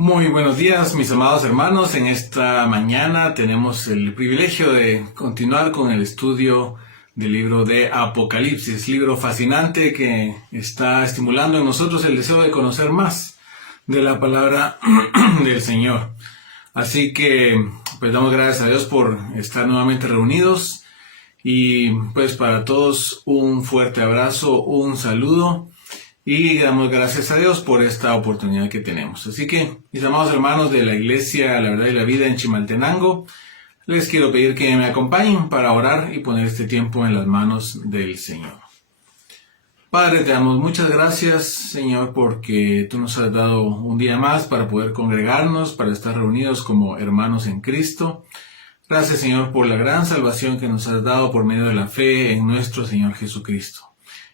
Muy buenos días, mis amados hermanos. En esta mañana tenemos el privilegio de continuar con el estudio del libro de Apocalipsis, libro fascinante que está estimulando en nosotros el deseo de conocer más de la palabra del Señor. Así que, pues damos gracias a Dios por estar nuevamente reunidos y pues para todos un fuerte abrazo, un saludo. Y damos gracias a Dios por esta oportunidad que tenemos. Así que, mis amados hermanos de la Iglesia La Verdad y la Vida en Chimaltenango, les quiero pedir que me acompañen para orar y poner este tiempo en las manos del Señor. Padre, te damos muchas gracias, Señor, porque tú nos has dado un día más para poder congregarnos, para estar reunidos como hermanos en Cristo. Gracias, Señor, por la gran salvación que nos has dado por medio de la fe en nuestro Señor Jesucristo.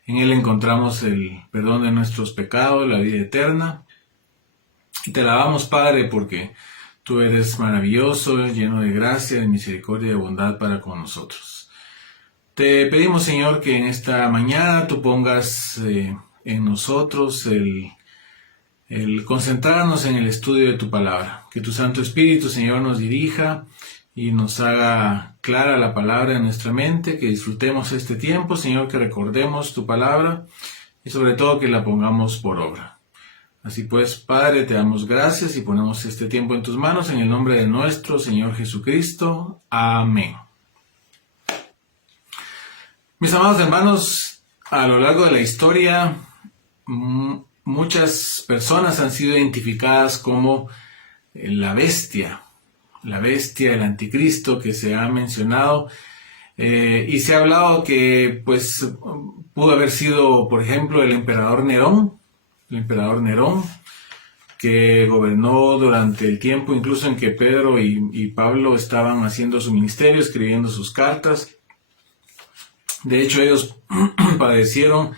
En Él encontramos el perdón de nuestros pecados, la vida eterna. Y te alabamos, Padre, porque tú eres maravilloso, lleno de gracia, de misericordia y de bondad para con nosotros. Te pedimos, Señor, que en esta mañana tú pongas en nosotros el concentrarnos en el estudio de tu palabra. Que tu Santo Espíritu, Señor, nos dirija y nos haga clara la palabra en nuestra mente, que disfrutemos este tiempo, Señor, que recordemos tu palabra y sobre todo que la pongamos por obra. Así pues, Padre, te damos gracias y ponemos este tiempo en tus manos en el nombre de nuestro Señor Jesucristo. Amén. Mis amados hermanos, a lo largo de la historia, muchas personas han sido identificadas como la bestia, el anticristo que se ha mencionado, y se ha hablado que pues pudo haber sido, por ejemplo, el emperador Nerón, que gobernó durante el tiempo incluso en que Pedro y Pablo estaban haciendo su ministerio, escribiendo sus cartas. De hecho, ellos padecieron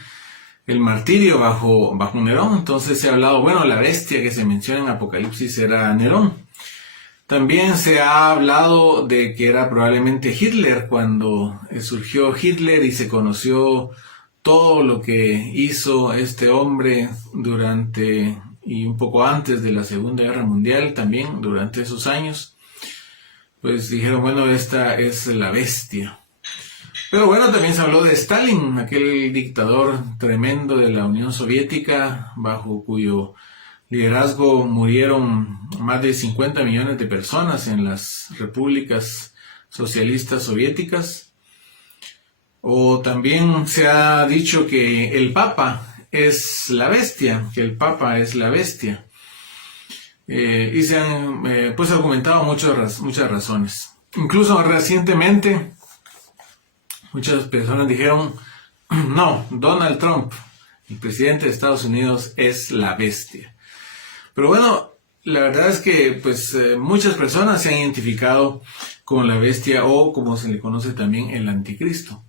el martirio bajo Nerón. Entonces se ha hablado, bueno, la bestia que se menciona en Apocalipsis era Nerón. También se ha hablado de que era probablemente Hitler, cuando surgió Hitler y se conoció todo lo que hizo este hombre durante y un poco antes de la Segunda Guerra Mundial, también durante esos años. Pues dijeron, bueno, esta es la bestia. Pero bueno, también se habló de Stalin, aquel dictador tremendo de la Unión Soviética, bajo cuyo liderazgo murieron más de 50 millones de personas en las repúblicas socialistas soviéticas. O también se ha dicho que el Papa es la bestia, y se han pues argumentado muchas razones. Incluso recientemente muchas personas dijeron, no, Donald Trump, el presidente de Estados Unidos, es la bestia. Pero bueno, la verdad es que pues muchas personas se han identificado con la bestia, o como se le conoce también, el anticristo.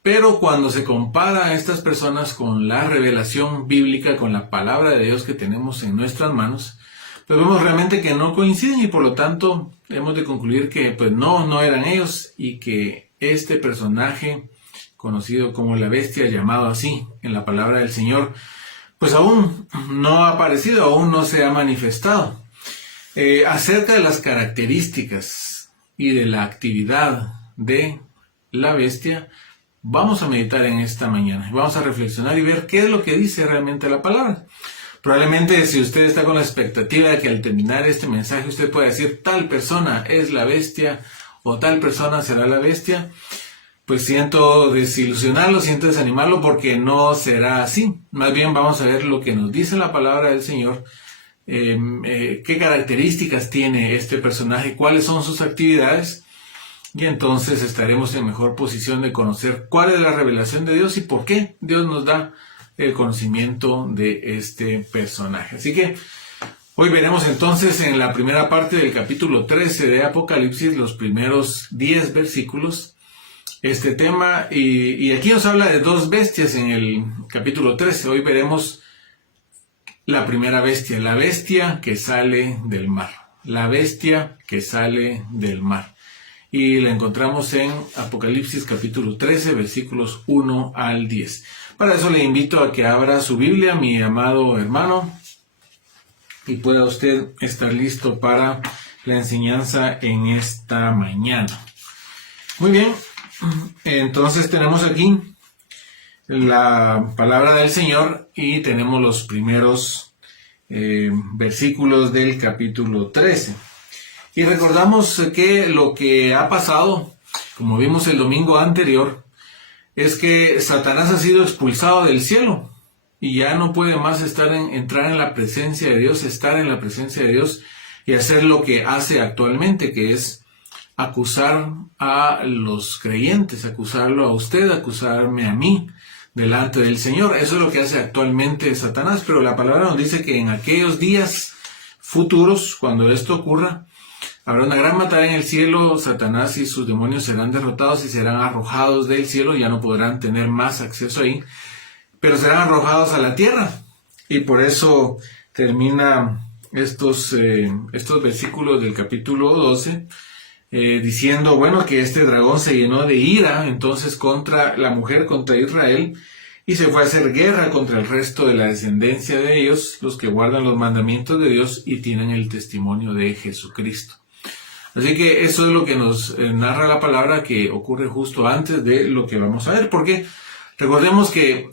Pero cuando se compara a estas personas con la revelación bíblica, con la palabra de Dios que tenemos en nuestras manos, pues vemos realmente que no coinciden, y por lo tanto hemos de concluir que pues no eran ellos, y que este personaje conocido como la bestia, llamado así en la palabra del Señor, pues aún no ha aparecido, aún no se ha manifestado. Acerca de las características y de la actividad de la bestia, vamos a meditar en esta mañana. Vamos a reflexionar y ver qué es lo que dice realmente la palabra. Probablemente si usted está con la expectativa de que al terminar este mensaje usted pueda decir, tal persona es la bestia o tal persona será la bestia, pues siento desilusionarlo, siento desanimarlo, porque no será así. Más bien vamos a ver lo que nos dice la palabra del Señor, qué características tiene este personaje, cuáles son sus actividades, y entonces estaremos en mejor posición de conocer cuál es la revelación de Dios y por qué Dios nos da el conocimiento de este personaje. Así que hoy veremos entonces en la primera parte del capítulo 13 de Apocalipsis, los primeros 10 versículos, este tema, y aquí nos habla de dos bestias en el capítulo 13. Hoy veremos la primera bestia, la bestia que sale del mar. La bestia que sale del mar. Y la encontramos en Apocalipsis capítulo 13, versículos 1 al 10. Para eso le invito a que abra su Biblia, mi amado hermano, y pueda usted estar listo para la enseñanza en esta mañana. Muy bien, entonces tenemos aquí la palabra del Señor y tenemos los primeros versículos del capítulo 13. Y recordamos que lo que ha pasado, como vimos el domingo anterior, es que Satanás ha sido expulsado del cielo y ya no puede más entrar en la presencia de Dios, estar en la presencia de Dios y hacer lo que hace actualmente, que es acusar a los creyentes, acusarlo a usted, acusarme a mí delante del Señor. Eso es lo que hace actualmente Satanás, pero la palabra nos dice que en aquellos días futuros, cuando esto ocurra, habrá una gran batalla en el cielo, Satanás y sus demonios serán derrotados y serán arrojados del cielo, ya no podrán tener más acceso ahí, pero serán arrojados a la tierra. Y por eso termina estos versículos del capítulo 12, diciendo, bueno, que este dragón se llenó de ira entonces contra la mujer, contra Israel, y se fue a hacer guerra contra el resto de la descendencia de ellos, los que guardan los mandamientos de Dios y tienen el testimonio de Jesucristo. Así que eso es lo que nos narra la palabra, que ocurre justo antes de lo que vamos a ver, porque recordemos que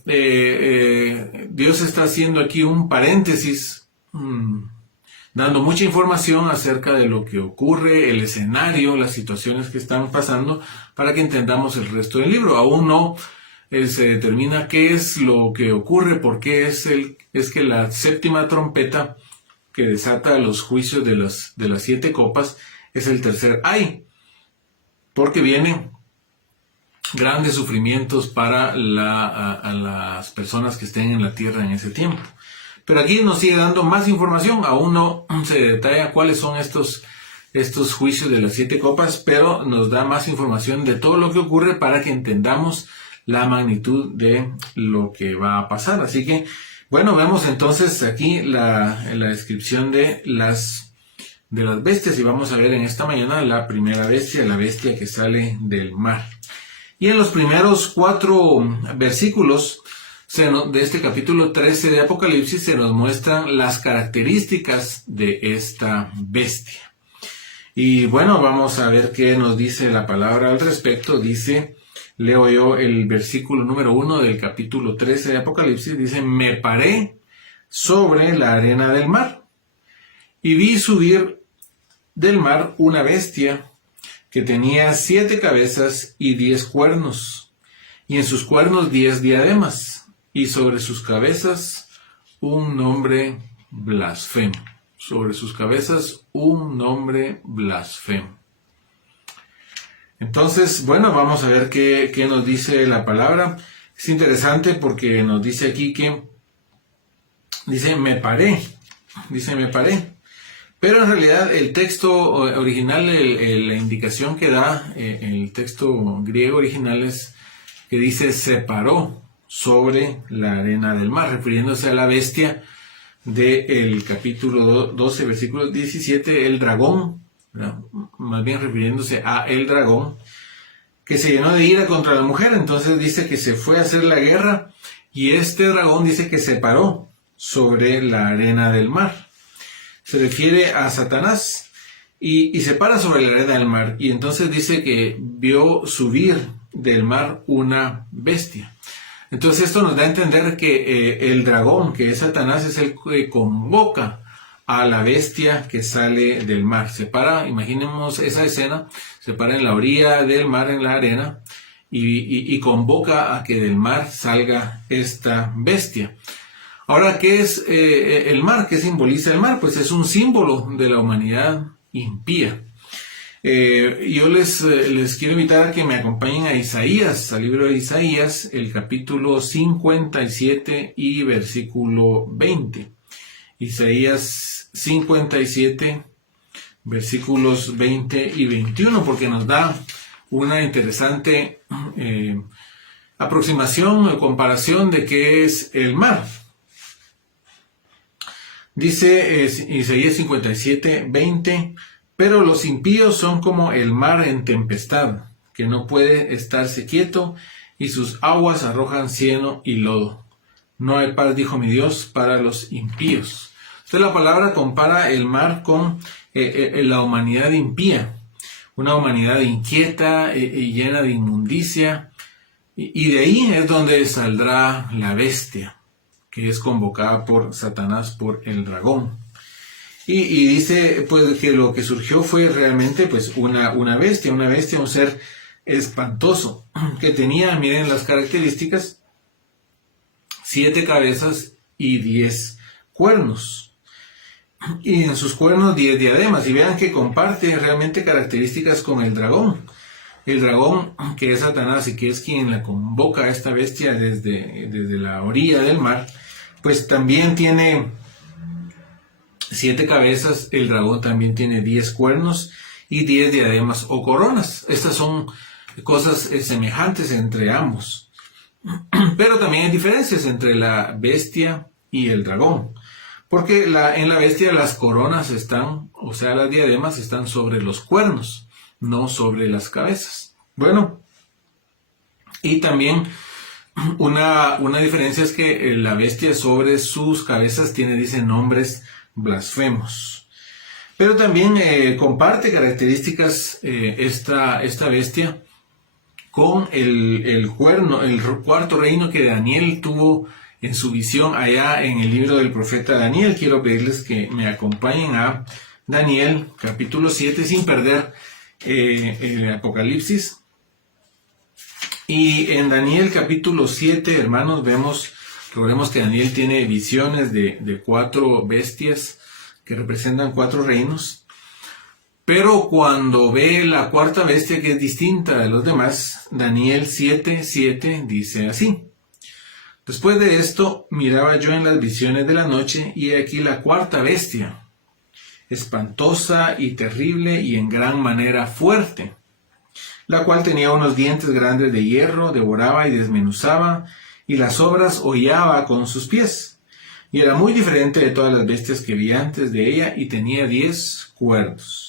Dios está haciendo aquí un paréntesis, dando mucha información acerca de lo que ocurre, el escenario, las situaciones que están pasando, para que entendamos el resto del libro. Aún no se determina qué es lo que ocurre, por qué es que la séptima trompeta que desata los juicios de las 7 copas es el tercer ay, porque vienen grandes sufrimientos para a las personas que estén en la tierra en ese tiempo. Pero aquí nos sigue dando más información, aún no se detalla cuáles son estos juicios de las 7 copas, pero nos da más información de todo lo que ocurre para que entendamos la magnitud de lo que va a pasar. Así que, bueno, vemos entonces aquí la descripción de las bestias, y vamos a ver en esta mañana la primera bestia, la bestia que sale del mar. Y en los primeros 4 versículos de este capítulo 13 de Apocalipsis se nos muestran las características de esta bestia. Y bueno, vamos a ver qué nos dice la palabra al respecto. Dice, leo yo el versículo número 1 del capítulo 13 de Apocalipsis, dice, me paré sobre la arena del mar y vi subir del mar una bestia que tenía 7 cabezas y 10 cuernos, y en sus cuernos 10 diademas, y sobre sus cabezas un nombre blasfemo. Sobre sus cabezas un nombre blasfemo. Entonces, bueno, vamos a ver qué nos dice la palabra. Es interesante porque nos dice aquí que dice me paré. Pero en realidad el texto original, la indicación que da el texto griego original es que dice se paró sobre la arena del mar, refiriéndose a la bestia del capítulo 12, versículo 17, el dragón, ¿verdad? Más bien refiriéndose a el dragón, que se llenó de ira contra la mujer. Entonces dice que se fue a hacer la guerra, y este dragón dice que se paró sobre la arena del mar. Se refiere a Satanás y se para sobre la arena del mar, y entonces dice que vio subir del mar una bestia. Entonces esto nos da a entender que el dragón, que es Satanás, es el que convoca a la bestia que sale del mar. Se para, imaginemos esa escena, se para en la orilla del mar, en la arena, y convoca a que del mar salga esta bestia. Ahora, ¿qué es el mar? ¿Qué simboliza el mar? Pues es un símbolo de la humanidad impía. Yo les quiero invitar a que me acompañen a Isaías, al libro de Isaías, el capítulo 57 y versículo 20. Isaías 57, versículos 20 y 21, porque nos da una interesante aproximación o comparación de qué es el mar. Dice Isaías 57, 20, pero los impíos son como el mar en tempestad, que no puede estarse quieto, y sus aguas arrojan cieno y lodo. No hay paz, dijo mi Dios, para los impíos. Entonces la palabra compara el mar con la humanidad impía, una humanidad inquieta y llena de inmundicia, y de ahí es donde saldrá la bestia, que es convocada por Satanás, por el dragón. Y dice pues que lo que surgió fue realmente pues una bestia, un ser espantoso, que tenía, miren las características, 7 cabezas y 10 cuernos. Y en sus cuernos 10 diademas. Y vean que comparte realmente características con el dragón. El dragón, que es Satanás y que es quien la convoca a esta bestia desde la orilla del mar, pues también tiene 7 cabezas. El dragón también tiene 10 cuernos y 10 diademas o coronas. Estas son cosas semejantes entre ambos. Pero también hay diferencias entre la bestia y el dragón. Porque en la bestia las coronas están, o sea, las diademas están sobre los cuernos, no sobre las cabezas. Bueno, y también una diferencia es que la bestia sobre sus cabezas dice nombres blasfemos. Pero también comparte características esta bestia con el cuarto reino que Daniel tuvo en su visión allá en el libro del profeta Daniel. Quiero pedirles que me acompañen a Daniel capítulo 7 sin perder el Apocalipsis. Y en Daniel capítulo 7, hermanos, recordemos que Daniel tiene visiones de 4 bestias que representan 4 reinos. Pero cuando ve la cuarta bestia, que es distinta de los demás, Daniel 7:7 dice así: después de esto miraba yo en las visiones de la noche, y he aquí la cuarta bestia, espantosa y terrible y en gran manera fuerte, la cual tenía unos dientes grandes de hierro, devoraba y desmenuzaba, y las obras hollaba con sus pies. Y era muy diferente de todas las bestias que vi antes de ella, y tenía 10 cuernos.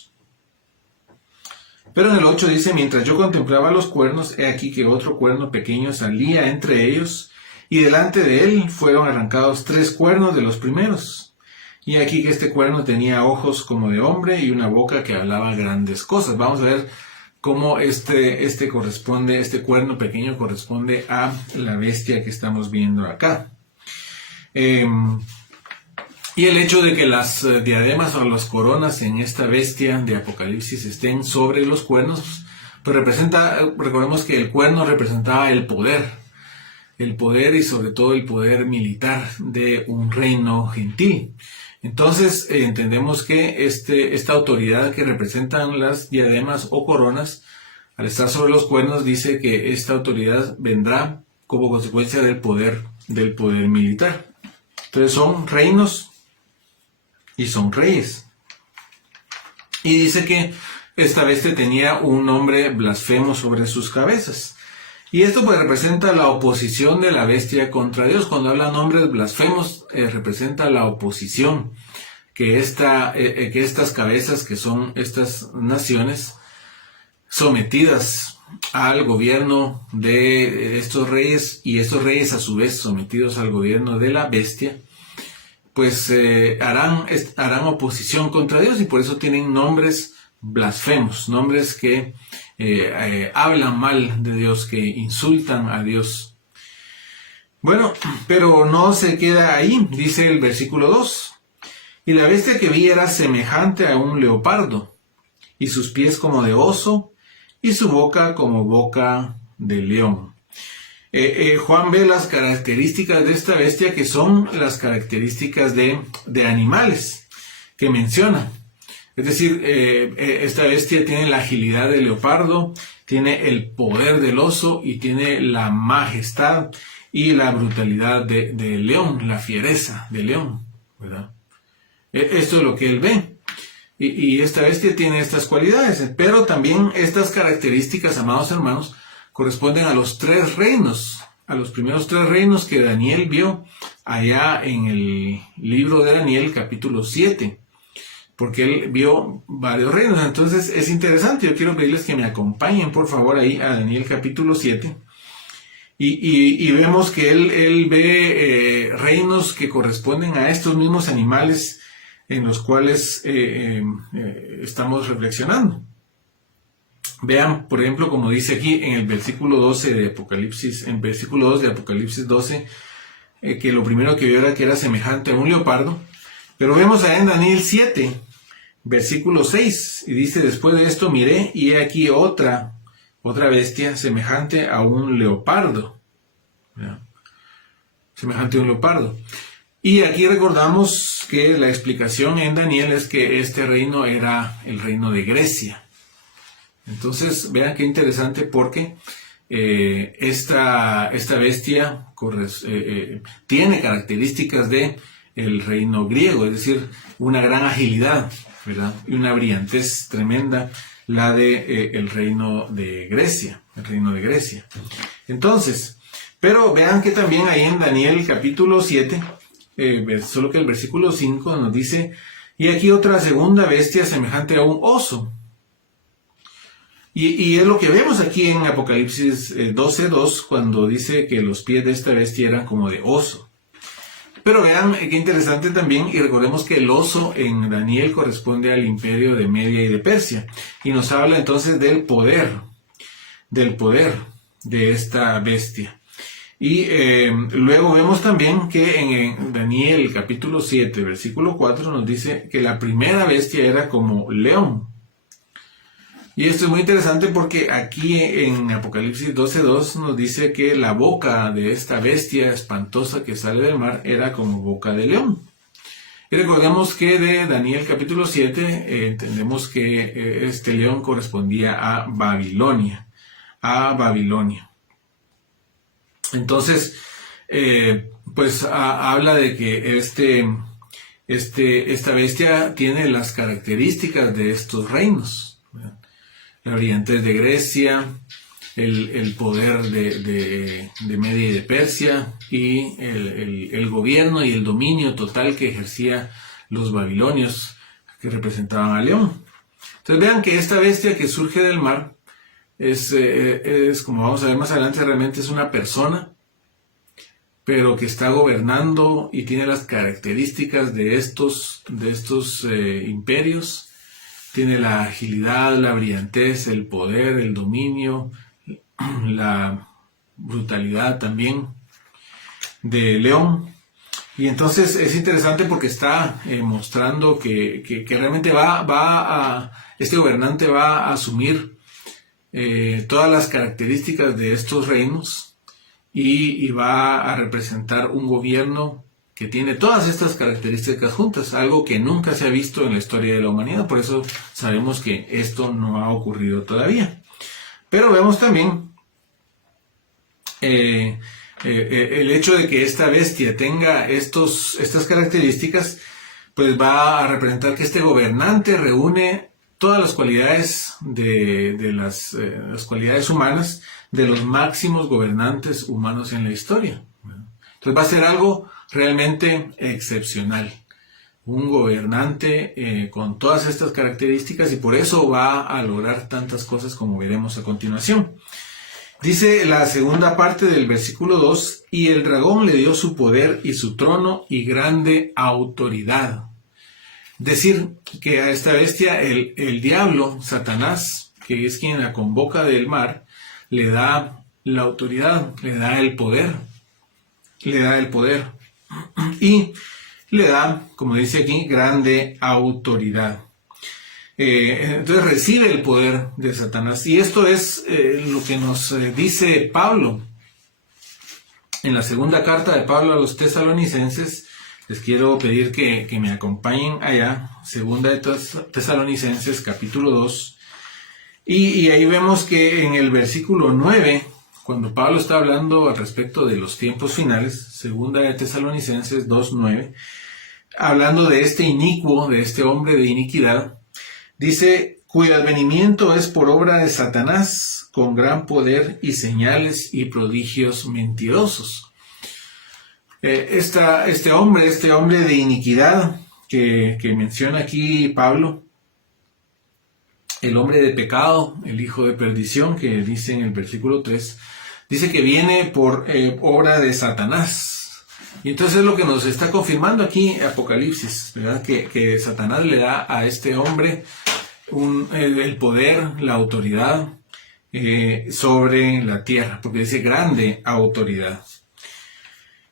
Pero en el 8 dice: mientras yo contemplaba los cuernos, he aquí que otro cuerno pequeño salía entre ellos, y delante de él fueron arrancados 3 cuernos de los primeros. Y aquí que este cuerno tenía ojos como de hombre y una boca que hablaba grandes cosas. Vamos a ver cómo este cuerno pequeño corresponde a la bestia que estamos viendo acá. Y el hecho de que las diademas o las coronas en esta bestia de Apocalipsis estén sobre los cuernos, pues recordemos que el cuerno representaba el poder y sobre todo el poder militar de un reino gentil. Entonces entendemos que esta autoridad que representan las diademas o coronas, al estar sobre los cuernos, dice que esta autoridad vendrá como consecuencia del poder militar. Entonces son reinos y son reyes. Y dice que esta bestia tenía un nombre blasfemo sobre sus cabezas. Y esto pues representa la oposición de la bestia contra Dios. Cuando habla nombres blasfemos, representa la oposición que estas cabezas, que son estas naciones sometidas al gobierno de estos reyes, y estos reyes a su vez sometidos al gobierno de la bestia, pues harán oposición contra Dios, y por eso tienen nombres blasfemos, nombres que hablan mal de Dios, que insultan a Dios. Bueno, pero no se queda ahí, dice el versículo 2. Y la bestia que vi era semejante a un leopardo, y sus pies como de oso, y su boca como boca de león. Juan ve las características de esta bestia, que son las características de animales que menciona. Es decir, esta bestia tiene la agilidad del leopardo, tiene el poder del oso y tiene la majestad y la brutalidad del león, la fiereza del león, ¿verdad? Esto es lo que él ve. Y esta bestia tiene estas cualidades, pero también estas características, amados hermanos, corresponden a los 3 reinos, a los primeros 3 reinos que Daniel vio allá en el libro de Daniel, capítulo 7, porque él vio varios reinos. Entonces es interesante, yo quiero pedirles que me acompañen por favor ahí a Daniel capítulo 7, y vemos que él ve reinos que corresponden a estos mismos animales en los cuales estamos reflexionando. Vean, por ejemplo, como dice aquí en el versículo 12 de Apocalipsis, en versículo 2 de Apocalipsis 12, que lo primero que vio era que era semejante a un leopardo. Pero vemos allá en Daniel 7, versículo 6, y dice: después de esto miré, y he aquí otra bestia semejante a un leopardo. ¿Ya? Semejante a un leopardo. Y aquí recordamos que la explicación en Daniel es que este reino era el reino de Grecia. Entonces, vean qué interesante, porque esta bestia tiene características de el reino griego, es decir, una gran agilidad, ¿verdad? Y una brillantez tremenda, la de el reino de Grecia, Entonces, pero vean que también ahí en Daniel capítulo 7, solo que el versículo 5 nos dice: y aquí otra segunda bestia semejante a un oso. Y es lo que vemos aquí en Apocalipsis 12:2, cuando dice que los pies de esta bestia eran como de oso. Pero vean qué interesante también, y recordemos que el oso en Daniel corresponde al imperio de Media y de Persia, y nos habla entonces del poder de esta bestia. Y luego vemos también que en Daniel capítulo 7, versículo 4, nos dice que la primera bestia era como león. Y esto es muy interesante porque aquí en Apocalipsis 12:2 nos dice que la boca de esta bestia espantosa que sale del mar era como boca de león. Y recordemos que de Daniel capítulo 7 entendemos que este león correspondía a Babilonia. Entonces, pues habla de que esta bestia tiene las características de estos reinos, ¿verdad? La brillantez de Grecia, el poder de Media y de Persia, y el gobierno y el dominio total que ejercía los babilonios, que representaban a León. Entonces vean que esta bestia que surge del mar es como vamos a ver más adelante, realmente es una persona, pero que está gobernando y tiene las características de estos imperios. Tiene la agilidad, la brillantez, el poder, el dominio, la brutalidad también de León. Y entonces es interesante porque está mostrando que realmente este gobernante va a asumir todas las características de estos reinos y va a representar un gobierno que tiene todas estas características juntas, algo que nunca se ha visto en la historia de la humanidad. Por eso sabemos que esto no ha ocurrido todavía. Pero vemos también el hecho de que esta bestia tenga estas características, pues va a representar que este gobernante reúne todas las cualidades de las cualidades humanas de los máximos gobernantes humanos en la historia. Entonces va a ser algo realmente excepcional. Un gobernante con todas estas características, y por eso va a lograr tantas cosas como veremos a continuación. Dice la segunda parte del versículo 2: y el dragón le dio su poder y su trono y grande autoridad. Decir que a esta bestia el diablo, Satanás, que es quien la convoca del mar, le da la autoridad, le da el poder. Y le da, como dice aquí, grande autoridad. Entonces recibe el poder de Satanás. Y esto es lo que nos dice Pablo en la segunda carta de Pablo a los tesalonicenses. Les quiero pedir que me acompañen allá, segunda de Tesalonicenses, capítulo 2. Y ahí vemos que en el versículo 9, cuando Pablo está hablando al respecto de los tiempos finales, segunda de Tesalonicenses 2:9, hablando de este inicuo, de este hombre de iniquidad, dice: cuyo advenimiento es por obra de Satanás, con gran poder y señales y prodigios mentirosos. Este hombre de iniquidad que menciona aquí Pablo, el hombre de pecado, el hijo de perdición, que dice en el versículo 3, dice que viene por obra de Satanás. Y entonces es lo que nos está confirmando aquí Apocalipsis, ¿verdad? Que Satanás le da a este hombre el poder, la autoridad sobre la tierra, porque dice grande autoridad.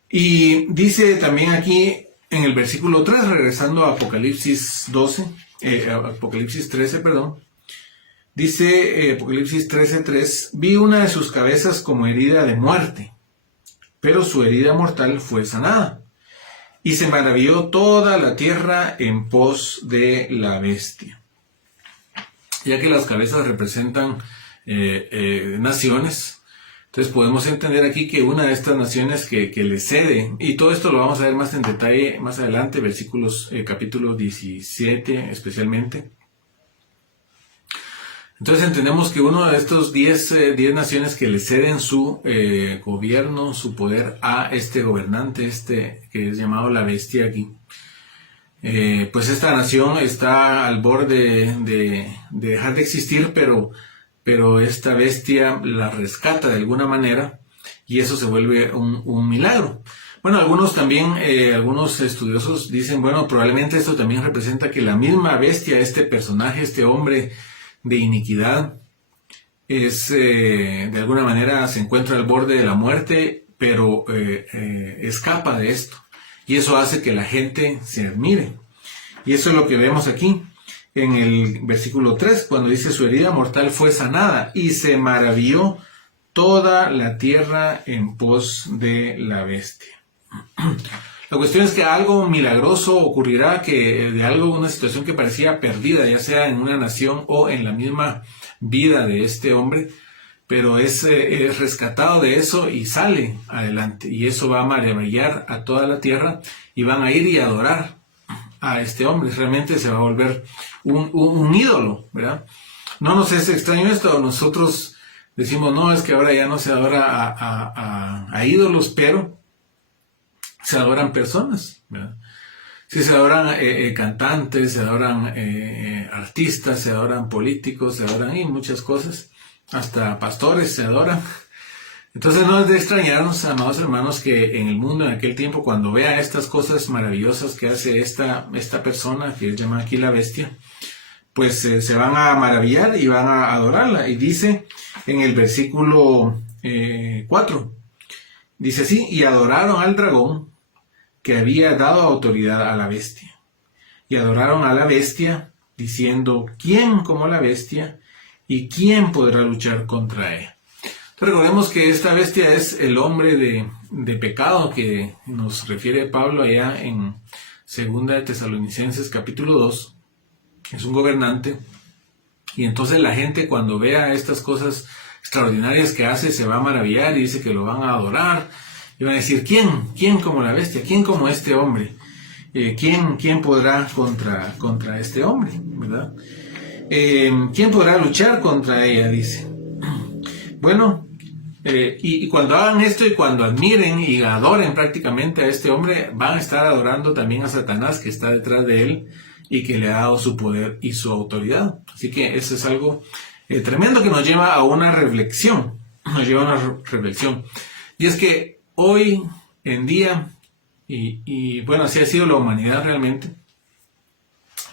Y dice también aquí en el versículo 3, regresando a Apocalipsis 13, perdón, dice Apocalipsis 13:3, vi una de sus cabezas como herida de muerte, pero su herida mortal fue sanada. Y se maravilló toda la tierra en pos de la bestia. Ya que las cabezas representan naciones, entonces podemos entender aquí que una de estas naciones que le cede, y todo esto lo vamos a ver más en detalle más adelante, versículos, capítulo 17 especialmente. Entonces entendemos que uno de estos 10 naciones que le ceden su gobierno, su poder a este gobernante, que es llamado la bestia aquí, pues esta nación está al borde de dejar de existir, pero esta bestia la rescata de alguna manera y eso se vuelve un milagro. Bueno, algunos estudiosos dicen, bueno, probablemente esto también representa que la misma bestia, este personaje, este hombre de iniquidad, de alguna manera se encuentra al borde de la muerte, pero escapa de esto. Y eso hace que la gente se admire. Y eso es lo que vemos aquí en el versículo 3, cuando dice su herida mortal fue sanada y se maravilló toda la tierra en pos de la bestia. La cuestión es que algo milagroso ocurrirá, una situación que parecía perdida, ya sea en una nación o en la misma vida de este hombre, pero es rescatado de eso y sale adelante. Y eso va a maravillar a toda la tierra y van a ir y adorar a este hombre. Realmente se va a volver un ídolo, ¿verdad? No nos es extraño esto, nosotros decimos, no, es que ahora ya no se adora a ídolos, pero se adoran personas, ¿verdad? Sí, se adoran cantantes, se adoran artistas, se adoran políticos, se adoran muchas cosas, hasta pastores se adoran. Entonces no es de extrañarnos, amados hermanos, que en el mundo en aquel tiempo, cuando vea estas cosas maravillosas que hace esta persona, que es llamada aquí la bestia, pues se van a maravillar y van a adorarla. Y dice en el versículo 4, dice así, y adoraron al dragón que había dado autoridad a la bestia. Y adoraron a la bestia, diciendo, ¿quién como la bestia? ¿Y quién podrá luchar contra ella? Recordemos que esta bestia es el hombre de pecado que nos refiere Pablo allá en 2 de Tesalonicenses capítulo 2. Es un gobernante. Y entonces la gente cuando vea estas cosas extraordinarias que hace se va a maravillar y dice que lo van a adorar. Y van a decir, ¿quién como la bestia? ¿Quién como este hombre? ¿Quién podrá contra este hombre? ¿Verdad? ¿Quién podrá luchar contra ella? Dice. Bueno, y cuando hagan esto y cuando admiren y adoren prácticamente a este hombre, van a estar adorando también a Satanás que está detrás de él y que le ha dado su poder y su autoridad. Así que eso es algo tremendo que nos lleva a una reflexión. Y es que hoy en día, y bueno, así ha sido la humanidad realmente,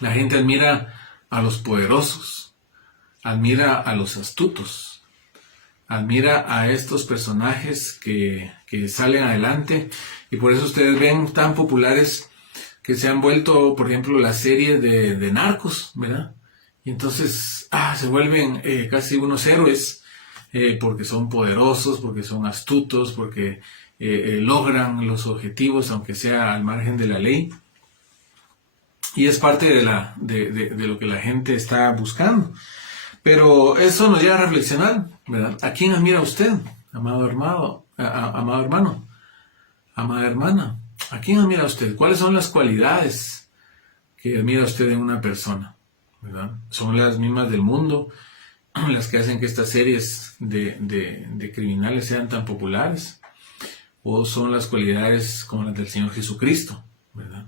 la gente admira a los poderosos, admira a los astutos, admira a estos personajes que salen adelante, y por eso ustedes ven tan populares que se han vuelto, por ejemplo, las series de narcos, ¿verdad? Y entonces se vuelven casi unos héroes porque son poderosos, porque son astutos, porque logran los objetivos, aunque sea al margen de la ley. Y es parte de lo que la gente está buscando. Pero eso nos lleva a reflexionar, ¿verdad? ¿A quién admira usted, amado hermano, amada hermana? ¿A quién admira usted? ¿Cuáles son las cualidades que admira usted en una persona? ¿Verdad? ¿Son las mismas del mundo las que hacen que estas series de criminales sean tan populares? ¿O son las cualidades como las del Señor Jesucristo? ¿Verdad?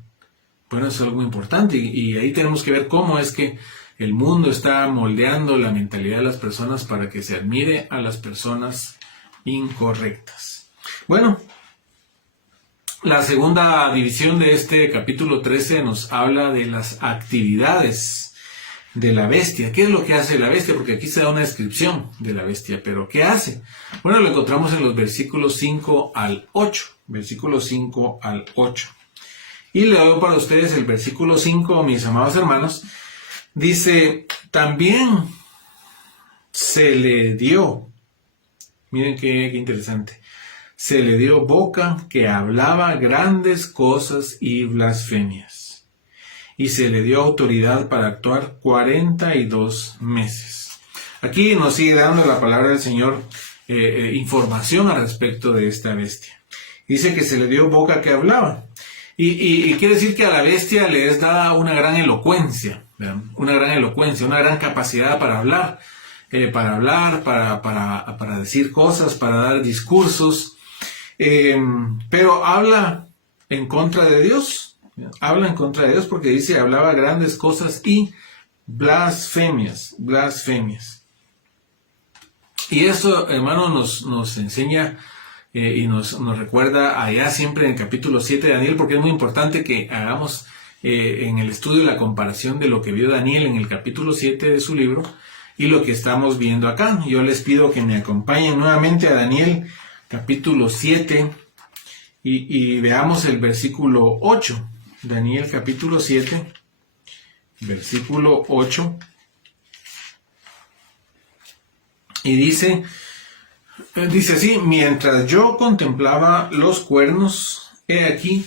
Bueno, eso es algo muy importante y ahí tenemos que ver cómo es que el mundo está moldeando la mentalidad de las personas para que se admire a las personas incorrectas. Bueno, La segunda división de este capítulo 13 nos habla de las actividades de la bestia. ¿Qué es lo que hace la bestia? Porque aquí se da una descripción de la bestia, pero ¿qué hace? Bueno, lo encontramos en los versículos 5 al 8. Versículos 5 al 8. Y leo para ustedes el versículo 5, mis amados hermanos. Dice, también se le dio, miren qué interesante, se le dio boca que hablaba grandes cosas y blasfemias. Y se le dio autoridad para actuar 42 meses. Aquí nos sigue dando la palabra del Señor información al respecto de esta bestia. Dice que se le dio boca que hablaba. Y quiere decir que a la bestia le es dada una gran elocuencia, ¿verdad? Una gran capacidad para hablar, para decir cosas, para dar discursos, pero habla en contra de Dios. Habla en contra de Dios porque dice, hablaba grandes cosas y blasfemias. Y esto, hermano, nos enseña y nos recuerda allá siempre en el capítulo 7 de Daniel, porque es muy importante que hagamos en el estudio la comparación de lo que vio Daniel en el capítulo 7 de su libro y lo que estamos viendo acá. Yo les pido que me acompañen nuevamente a Daniel capítulo 7 y veamos el versículo 8. Daniel capítulo 7, versículo 8. Y dice así, mientras yo contemplaba los cuernos, he aquí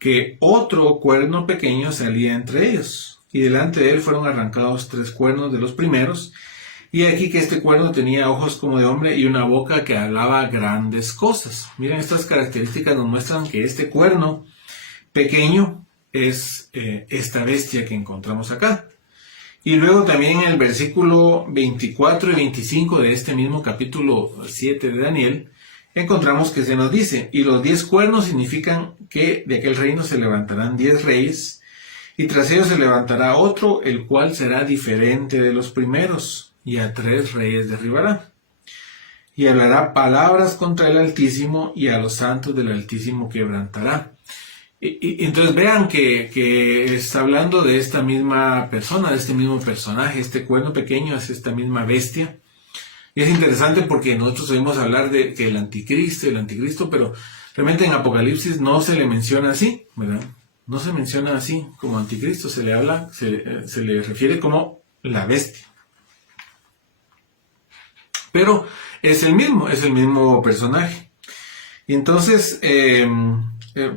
que otro cuerno pequeño salía entre ellos, y delante de él fueron arrancados 3 cuernos de los primeros, y aquí que este cuerno tenía ojos como de hombre y una boca que hablaba grandes cosas. Miren, estas características nos muestran que este cuerno pequeño es esta bestia que encontramos acá. Y luego también en el versículo 24 y 25 de este mismo capítulo 7 de Daniel, encontramos que se nos dice, y los 10 cuernos significan que de aquel reino se levantarán 10 reyes, y tras ellos se levantará otro, el cual será diferente de los primeros, y a 3 reyes derribará. Y hablará palabras contra el Altísimo, y a los santos del Altísimo quebrantará. Y entonces vean que está hablando de esta misma persona, de este mismo personaje. Este cuerno pequeño es esta misma bestia. Y es interesante porque nosotros oímos hablar de que el anticristo, pero realmente en Apocalipsis no se le menciona así, ¿verdad? No se menciona así como anticristo, se le refiere como la bestia. Pero es el mismo personaje. Y entonces,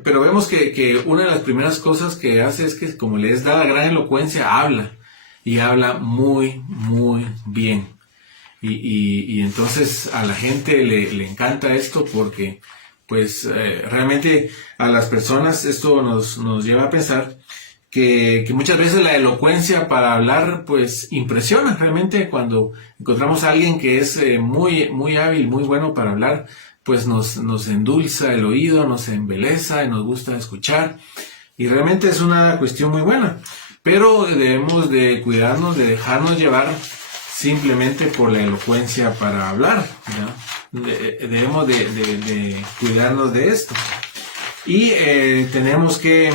pero vemos que una de las primeras cosas que hace es que como le es dada gran elocuencia, habla. Y habla muy, muy bien. Y entonces a la gente le encanta esto porque pues realmente a las personas esto nos lleva a pensar que muchas veces la elocuencia para hablar pues impresiona. Realmente cuando encontramos a alguien que es muy, muy hábil, muy bueno para hablar, pues nos endulza el oído, nos embeleza y nos gusta escuchar. Y realmente es una cuestión muy buena. Pero debemos de cuidarnos de dejarnos llevar simplemente por la elocuencia para hablar, ¿no? Debemos de cuidarnos de esto. Y tenemos que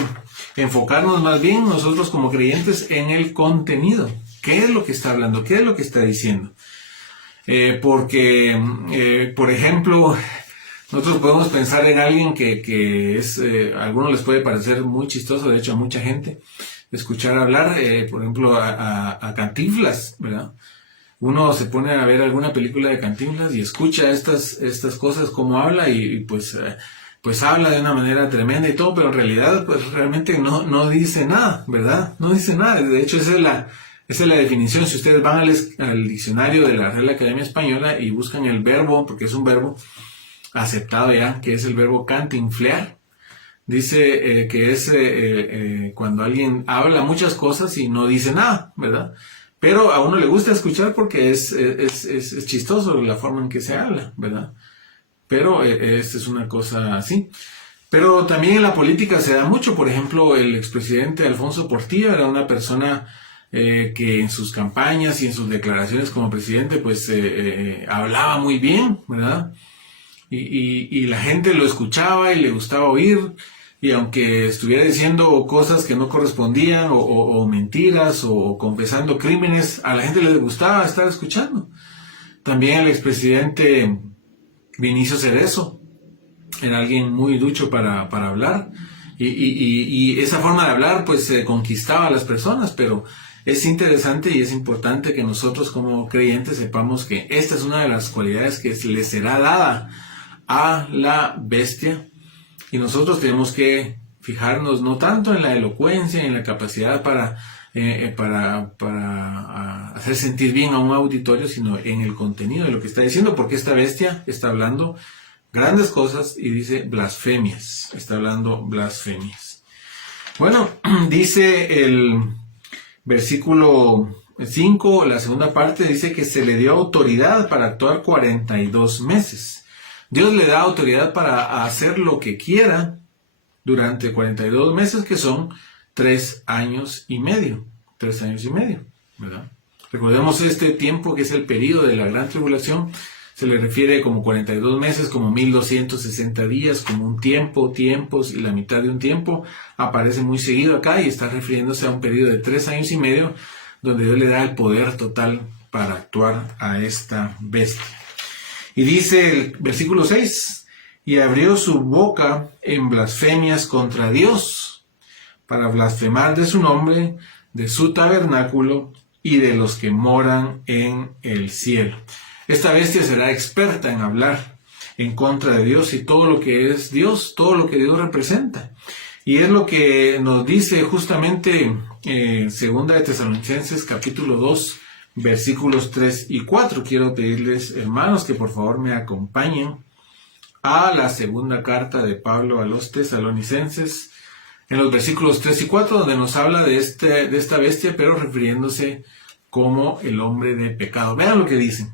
enfocarnos más bien nosotros como creyentes en el contenido. ¿Qué es lo que está hablando? ¿Qué es lo que está diciendo? Porque, por ejemplo, nosotros podemos pensar en alguien que es, a algunos les puede parecer muy chistoso, de hecho a mucha gente, escuchar hablar, por ejemplo, a Cantinflas, ¿verdad? Uno se pone a ver alguna película de Cantinflas y escucha estas cosas, cómo habla y pues habla de una manera tremenda y todo, pero en realidad pues realmente no dice nada, ¿verdad? No dice nada. De hecho esa es la definición. Si ustedes van al diccionario de la Real Academia Española y buscan el verbo, porque es un verbo aceptado ya, que es el verbo cantinflear, dice que es cuando alguien habla muchas cosas y no dice nada, ¿verdad? Pero a uno le gusta escuchar porque es chistoso la forma en que se habla, ¿verdad? Pero esta es una cosa así. Pero también en la política se da mucho. Por ejemplo, el expresidente Alfonso Portillo era una persona que en sus campañas y en sus declaraciones como presidente, pues hablaba muy bien, ¿verdad? y la gente lo escuchaba y le gustaba oír, y aunque estuviera diciendo cosas que no correspondían o mentiras o confesando crímenes, a la gente le gustaba estar escuchando. También el expresidente Vinicio Cerezo era alguien muy ducho para hablar, y esa forma de hablar pues conquistaba a las personas, pero es interesante y es importante que nosotros como creyentes sepamos que esta es una de las cualidades que le será dada a la bestia, y nosotros tenemos que fijarnos no tanto en la elocuencia, en la capacidad para hacer sentir bien a un auditorio, sino en el contenido de lo que está diciendo, porque esta bestia está hablando grandes cosas y dice blasfemias, está hablando blasfemias. Bueno, dice el versículo 5, la segunda parte, dice que se le dio autoridad para actuar 42 meses. Dios le da autoridad para hacer lo que quiera durante 42 meses, que son 3 años y medio. 3 años y medio, ¿verdad? Recordemos este tiempo que es el periodo de la gran tribulación. Se le refiere como 42 meses, como 1260 días, como un tiempo, tiempos y la mitad de un tiempo. Aparece muy seguido acá y está refiriéndose a un periodo de 3 años y medio, donde Dios le da el poder total para actuar a esta bestia. Y dice el versículo 6, y abrió su boca en blasfemias contra Dios, para blasfemar de su nombre, de su tabernáculo y de los que moran en el cielo. Esta bestia será experta en hablar en contra de Dios y todo lo que es Dios, todo lo que Dios representa. Y es lo que nos dice justamente Segunda de Tesalonicenses capítulo 2, versículos 3 y 4. Quiero pedirles, hermanos, que por favor me acompañen a la segunda carta de Pablo a los Tesalonicenses, en los versículos 3 y 4, donde nos habla de esta bestia, pero refiriéndose como el hombre de pecado. Vean lo que dice.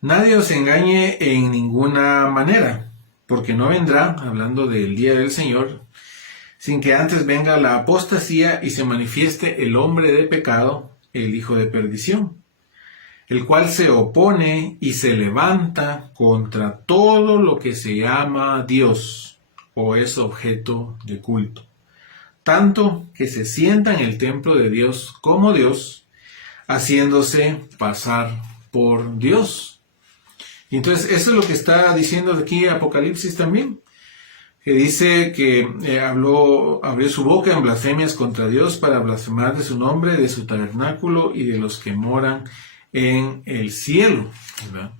Nadie os engañe en ninguna manera, porque no vendrá, hablando del día del Señor, sin que antes venga la apostasía y se manifieste el hombre de pecado, el hijo de perdición, el cual se opone y se levanta contra todo lo que se llama Dios o es objeto de culto, tanto que se sienta en el templo de Dios como Dios, haciéndose pasar por Dios. Y entonces eso es lo que está diciendo aquí Apocalipsis también, que dice que abrió su boca en blasfemias contra Dios para blasfemar de su nombre, de su tabernáculo y de los que moran en el cielo, ¿verdad?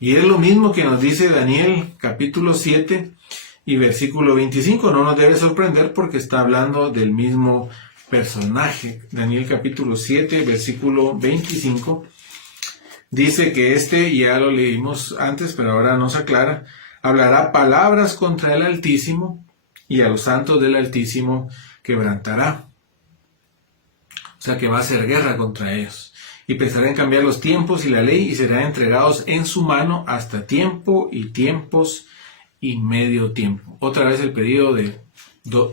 Y es lo mismo que nos dice Daniel capítulo 7 y versículo 25. No nos debe sorprender porque está hablando del mismo personaje. Daniel capítulo 7, versículo 25. Dice que ya lo leímos antes, pero ahora nos aclara, hablará palabras contra el Altísimo y a los santos del Altísimo quebrantará. O sea que va a hacer guerra contra ellos. Y pensará en cambiar los tiempos y la ley y serán entregados en su mano hasta tiempo y tiempos y medio tiempo. Otra vez el periodo de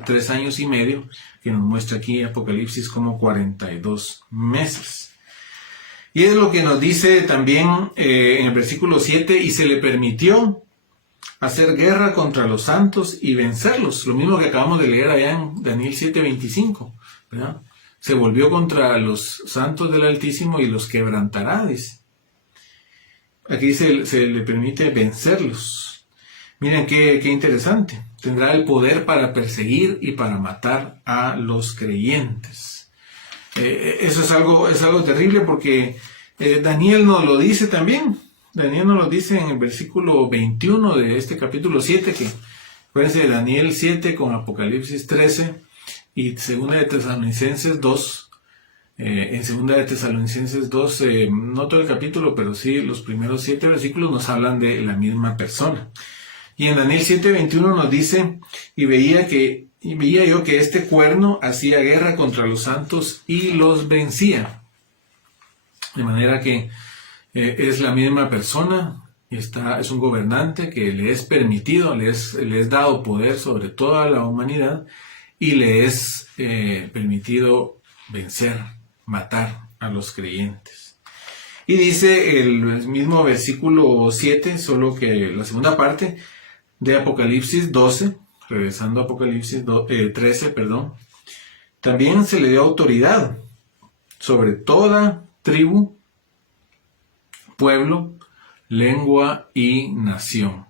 3 años y medio que nos muestra aquí Apocalipsis como 42 meses. Y es lo que nos dice también en el versículo 7, y se le permitió hacer guerra contra los santos y vencerlos. Lo mismo que acabamos de leer allá en Daniel 7:25, ¿verdad? Se volvió contra los santos del Altísimo y los quebrantará, dice. Aquí se le permite vencerlos. Miren qué interesante. Tendrá el poder para perseguir y para matar a los creyentes. Eso es algo terrible porque Daniel nos lo dice también. Daniel nos lo dice en el versículo 21 de este capítulo 7, que acuérdense de Daniel 7 con Apocalipsis 13 y 2 de Tesalonicenses 2. En 2 de Tesalonicenses 2, no todo el capítulo, pero sí los primeros 7 versículos nos hablan de la misma persona. Y en Daniel 7:21 nos dice, y veía yo que este cuerno hacía guerra contra los santos y los vencía. De manera que es la misma persona, es un gobernante que le es permitido, le es dado poder sobre toda la humanidad y le es permitido vencer, matar a los creyentes. Y dice el mismo versículo 7, solo que la segunda parte de Apocalipsis 12, regresando a Apocalipsis 13, perdón, también se le dio autoridad sobre toda tribu, pueblo, lengua y nación.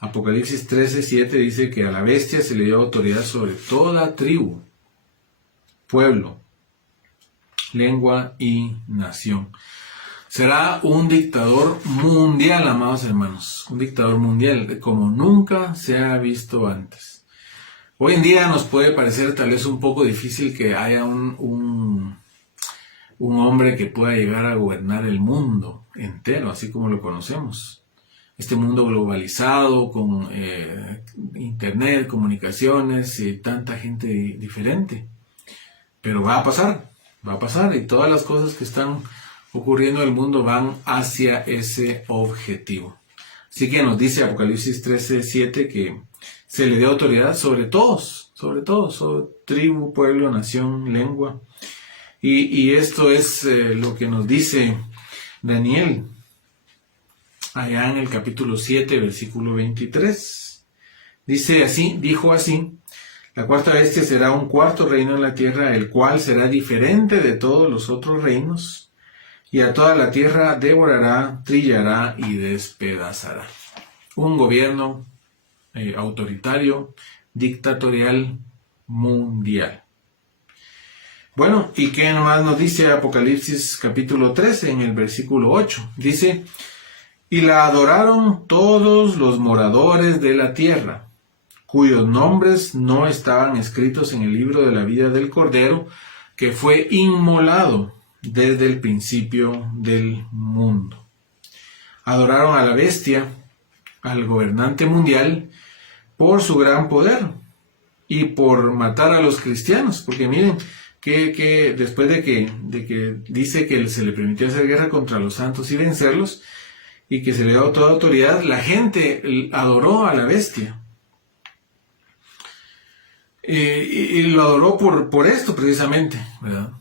Apocalipsis 13:7 dice que a la bestia se le dio autoridad sobre toda tribu, pueblo, lengua y nación. Será un dictador mundial, amados hermanos, un dictador mundial como nunca se ha visto antes. Hoy en día nos puede parecer tal vez un poco difícil que haya un hombre que pueda llegar a gobernar el mundo entero, así como lo conocemos. Este mundo globalizado con internet, comunicaciones y tanta gente diferente. Pero va a pasar y todas las cosas que están ocurriendo en el mundo van hacia ese objetivo. Así que nos dice Apocalipsis 13:7 que se le dio autoridad sobre todos, sobre tribu, pueblo, nación, lengua. Y esto es lo que nos dice Daniel, allá en el capítulo 7, versículo 23. Dijo así, la cuarta bestia será un cuarto reino en la tierra, el cual será diferente de todos los otros reinos, y a toda la tierra devorará, trillará y despedazará. Un gobierno autoritario, dictatorial, mundial. Bueno, ¿y qué más nos dice Apocalipsis capítulo 13 en el versículo 8? Dice, y la adoraron todos los moradores de la tierra, cuyos nombres no estaban escritos en el libro de la vida del Cordero, que fue inmolado desde el principio del mundo. Adoraron a la bestia, al gobernante mundial, por su gran poder y por matar a los cristianos, porque miren que después de que dice que se le permitió hacer guerra contra los santos y vencerlos, y que se le dio toda autoridad, la gente adoró a la bestia. Y lo adoró por esto precisamente, ¿verdad?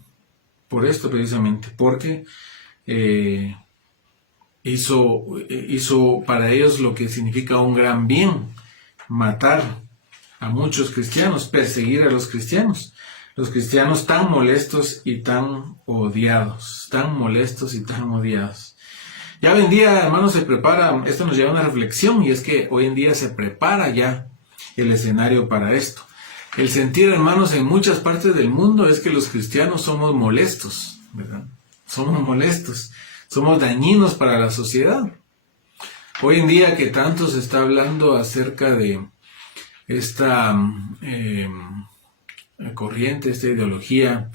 Por esto precisamente, porque hizo para ellos lo que significa un gran bien, matar a muchos cristianos, perseguir a los cristianos tan molestos y tan odiados, Ya hoy en día, hermanos, se prepara, esto nos lleva a una reflexión, y es que hoy en día se prepara ya el escenario para esto. El sentir, hermanos, en muchas partes del mundo es que los cristianos somos molestos, ¿verdad? Somos molestos, somos dañinos para la sociedad. Hoy en día que tanto se está hablando acerca de esta corriente, esta ideología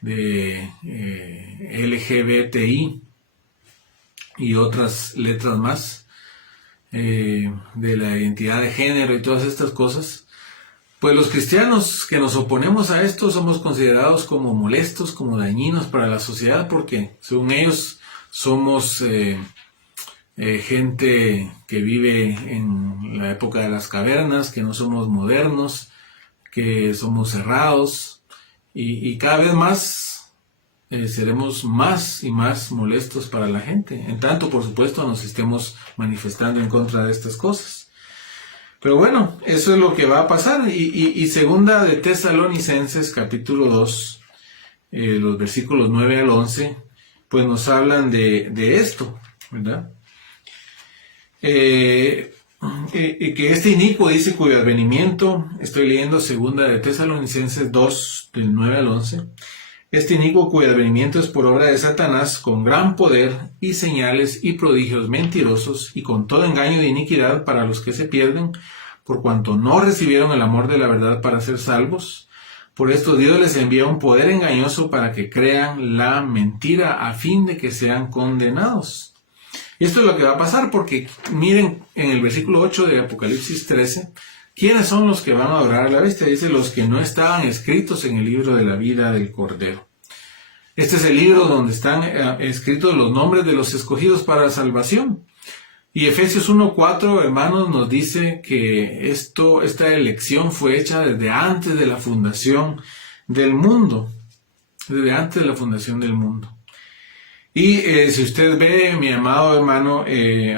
de LGBTI y otras letras más, de la identidad de género y todas estas cosas, pues los cristianos que nos oponemos a esto somos considerados como molestos, como dañinos para la sociedad, porque según ellos somos gente que vive en la época de las cavernas, que no somos modernos, que somos cerrados, y cada vez más seremos más y más molestos para la gente, en tanto por supuesto nos estemos manifestando en contra de estas cosas. Pero bueno, eso es lo que va a pasar. Y segunda de Tesalonicenses, capítulo 2, los versículos 9 al 11, pues nos hablan de esto, ¿verdad? Que este inicuo, dice, cuyo advenimiento, estoy leyendo segunda de Tesalonicenses 2, del 9 al 11, este inicuo cuyo advenimiento es por obra de Satanás, con gran poder y señales y prodigios mentirosos, y con todo engaño de iniquidad para los que se pierden, por cuanto no recibieron el amor de la verdad para ser salvos. Por esto Dios les envía un poder engañoso para que crean la mentira, a fin de que sean condenados. Y esto es lo que va a pasar, porque miren en el versículo 8 de Apocalipsis 13, ¿quiénes son los que van a adorar a la bestia? Dice, los que no estaban escritos en el libro de la vida del Cordero. Este es el libro donde están escritos los nombres de los escogidos para la salvación. Y Efesios 1:4, hermanos, nos dice que esta elección fue hecha desde antes de la fundación del mundo. Desde antes de la fundación del mundo. Y si usted ve, mi amado hermano,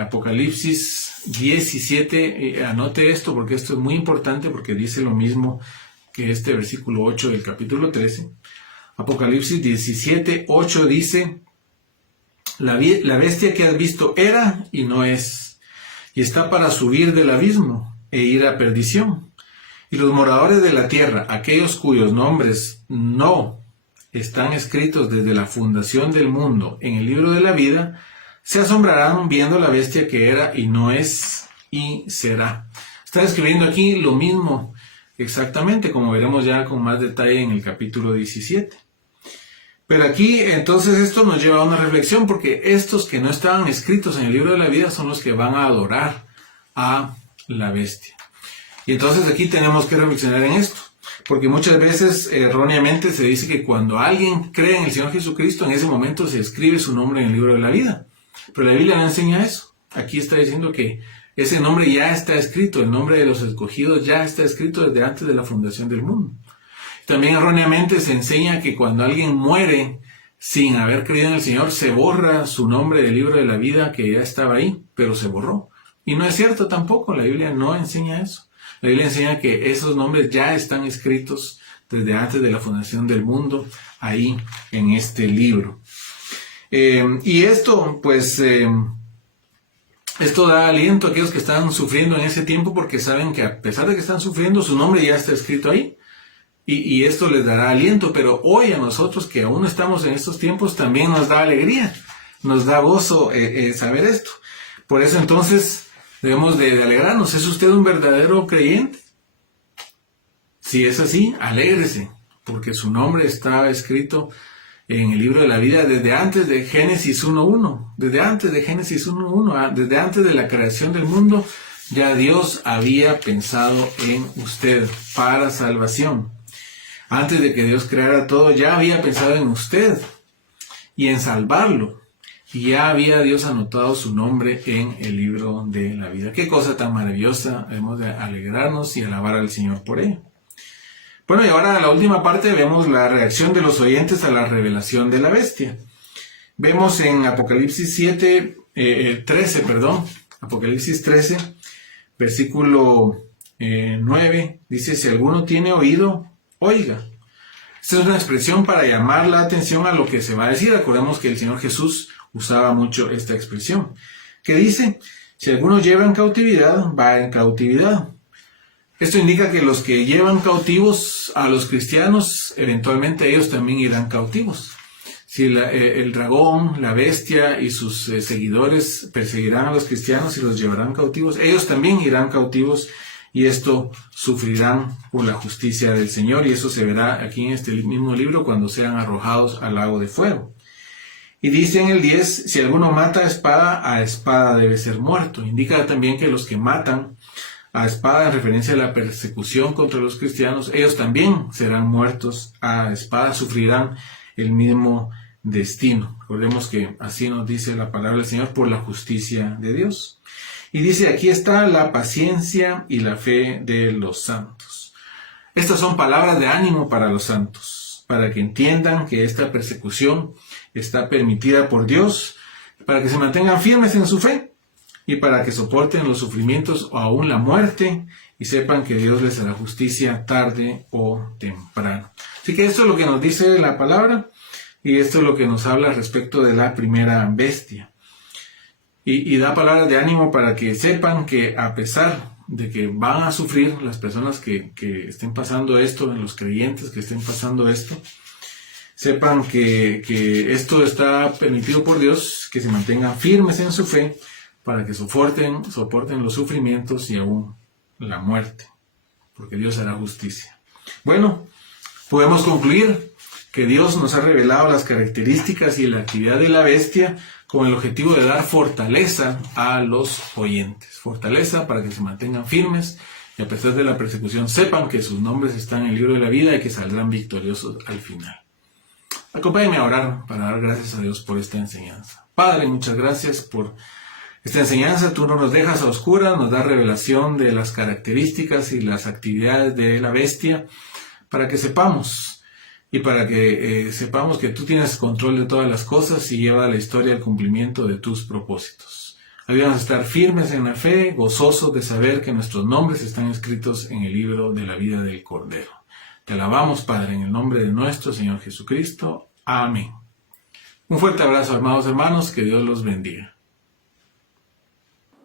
Apocalipsis 17, anote esto porque esto es muy importante porque dice lo mismo que este versículo 8 del capítulo 13. Apocalipsis 17, 8 dice: la bestia que has visto era y no es, y está para subir del abismo e ir a perdición. Y los moradores de la tierra, aquellos cuyos nombres no están escritos desde la fundación del mundo en el libro de la vida, se asombrarán viendo la bestia que era y no es y será. Está escribiendo aquí lo mismo exactamente, como veremos ya con más detalle en el capítulo 17. Pero aquí entonces esto nos lleva a una reflexión, porque estos que no estaban escritos en el libro de la vida son los que van a adorar a la bestia. Y entonces aquí tenemos que reflexionar en esto, porque muchas veces erróneamente se dice que cuando alguien cree en el Señor Jesucristo, en ese momento se escribe su nombre en el libro de la vida. Pero la Biblia no enseña eso. Aquí está diciendo que ese nombre ya está escrito, el nombre de los escogidos ya está escrito desde antes de la fundación del mundo. También erróneamente se enseña que cuando alguien muere sin haber creído en el Señor, se borra su nombre del libro de la vida que ya estaba ahí, pero se borró. Y no es cierto tampoco, la Biblia no enseña eso. La Biblia enseña que esos nombres ya están escritos desde antes de la fundación del mundo, ahí en este libro. Y esto, pues, esto da aliento a aquellos que están sufriendo en ese tiempo, porque saben que a pesar de que están sufriendo, su nombre ya está escrito ahí. Y esto les dará aliento, pero hoy a nosotros que aún estamos en estos tiempos también nos da alegría, nos da gozo saber esto. Por eso entonces debemos de alegrarnos. ¿Es usted un verdadero creyente? Si es así, alégrese, porque su nombre está escrito en el libro de la vida desde antes de Génesis 1.1, desde antes de Génesis 1.1, desde antes de la creación del mundo, ya Dios había pensado en usted para salvación. Antes de que Dios creara todo, ya había pensado en usted y en salvarlo. Y ya había Dios anotado su nombre en el libro de la vida. Qué cosa tan maravillosa. Debemos de alegrarnos y alabar al Señor por ello. Bueno, y ahora en la última parte vemos la reacción de los oyentes a la revelación de la bestia. Vemos en Apocalipsis 13, Apocalipsis 13, versículo 9, dice: si alguno tiene oído, oiga. Esta es una expresión para llamar la atención a lo que se va a decir. Recordemos que el Señor Jesús usaba mucho esta expresión, que dice: si alguno lleva en cautividad, va en cautividad. Esto indica que los que llevan cautivos a los cristianos, eventualmente ellos también irán cautivos. Si el dragón, la bestia y sus seguidores perseguirán a los cristianos y los llevarán cautivos, ellos también irán cautivos. Y esto sufrirán por la justicia del Señor, y eso se verá aquí en este mismo libro cuando sean arrojados al lago de fuego. Y dice en el 10, si alguno mata a espada debe ser muerto. Indica también que los que matan a espada, en referencia a la persecución contra los cristianos, ellos también serán muertos a espada, sufrirán el mismo destino. Recordemos que así nos dice la palabra del Señor, por la justicia de Dios. Y dice: aquí está la paciencia y la fe de los santos. Estas son palabras de ánimo para los santos, para que entiendan que esta persecución está permitida por Dios, para que se mantengan firmes en su fe y para que soporten los sufrimientos o aún la muerte y sepan que Dios les hará justicia tarde o temprano. Así que esto es lo que nos dice la palabra, y esto es lo que nos habla respecto de la primera bestia. Y da palabras de ánimo para que sepan que a pesar de que van a sufrir las personas que estén pasando esto, los creyentes que estén pasando esto, sepan que esto está permitido por Dios, que se mantengan firmes en su fe para que soporten los sufrimientos y aún la muerte, porque Dios hará justicia. Bueno, podemos concluir que Dios nos ha revelado las características y la actividad de la bestia con el objetivo de dar fortaleza a los oyentes. Fortaleza para que se mantengan firmes y a pesar de la persecución sepan que sus nombres están en el libro de la vida y que saldrán victoriosos al final. Acompáñenme a orar para dar gracias a Dios por esta enseñanza. Padre, muchas gracias por esta enseñanza. Tú no nos dejas a oscuras, nos das revelación de las características y las actividades de la bestia para que sepamos y para que sepamos que tú tienes control de todas las cosas y lleva la historia al cumplimiento de tus propósitos. Ayúdanos a estar firmes en la fe, gozosos de saber que nuestros nombres están escritos en el libro de la vida del Cordero. Te alabamos, Padre, en el nombre de nuestro Señor Jesucristo. Amén. Un fuerte abrazo, amados hermanos, que Dios los bendiga.